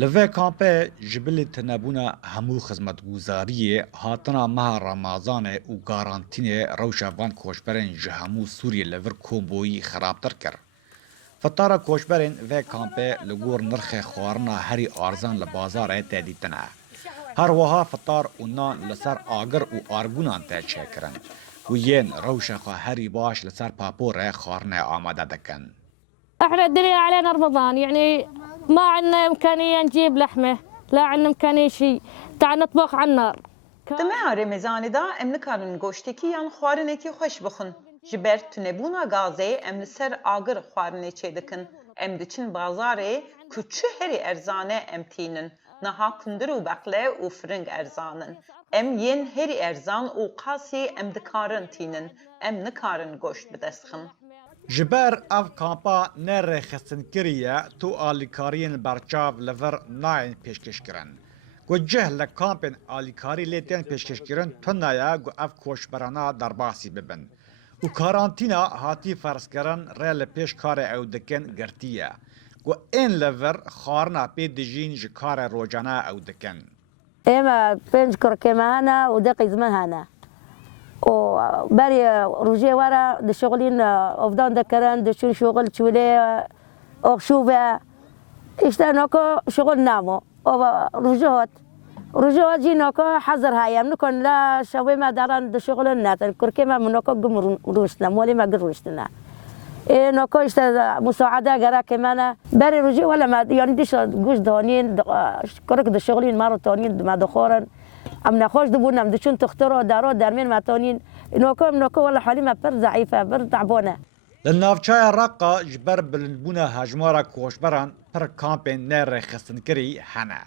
لوه کامپه جبل تنبونا همو خدمت گزاری هاتنا ماه رمضان و گارانتین روشوان کوشبرین جهمو سوریه لور کومبویی خرابتر کرد. فتارا کوشبرین و کامپه لگور نرخ خوارنا هری آرزان لبازار تدیتنه. هر وها فتار اونان لسر آگر و آرگونان تچه کرن و ین روشخوا هری باش لسر پاپور خوارنا آماده دکن. احنا الدنيا علينا رمضان يعني ما عندنا امكانيه نجيب لحمه، لا عندنا امكانيه شيء، تعال نطبخ على النار. دمه رمضان دا ام نکارن گوشتکی یان خوارنکی خوش بخون. جبر تنبونا گازه ام لسر آگر خوارنه چه دکن. ام دچن بازاره küçü heri erzane ام تینن. نها کندر و بقله و فرنگ ارزانن. ام ین هری ارزان و قاسی ام دکارن تینن. ام نکارن گوشت بدسخن. جبر اف کامپا نره خستن کریه تو آلیکارین برچاو لور ناین پیشکش کرن. گو جهل کامپن آلیکاری لیتین پیشکش کرن تنایا گو اف کوشبرانا درباسی ببن. و کارانتینا هاتی فرس کرن ریل پیش کار او دکن گرتیه. گو این لور خارنا پی دجین جکار روجانا او دکن. اما پنج کرکمانا و دقیق زمهانا. و برای روزی ورا دشغلین افدان دکرن دشون شغل چوله آخشوبه اشتناکو شغل نامو و روزی ناکو حضر هایم نکن لا شوی ما دارن دشغل ناتن کرکی ما مناکو گم روشتنا مولی ما گروشتنا ناکو اشت مساعده گرا کمانا برای روزی ولا ما یعنی دیش گوش دانین کرک دشغلین مارو تانین ما دخورن ام نخوش دبونم دشون تخترو دارو درمین متانین نوکو ولا حالی ما بر ضعیفه بر تعبانه لنافچای رقا جبر بلندبونا هجمارا کوشبران پر کامپین نره خستن کری هنه.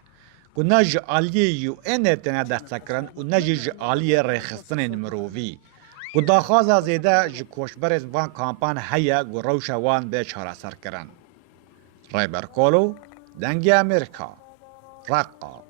و نج آلیه یو اینتنا دستکرن و نج آلیه رخصتن مروی. و داخوازا زیده ج کوشبر از وان کامپان هیا و روشا وان به چهارا سر کرن. رایبر کولو دنگی امریکا رقا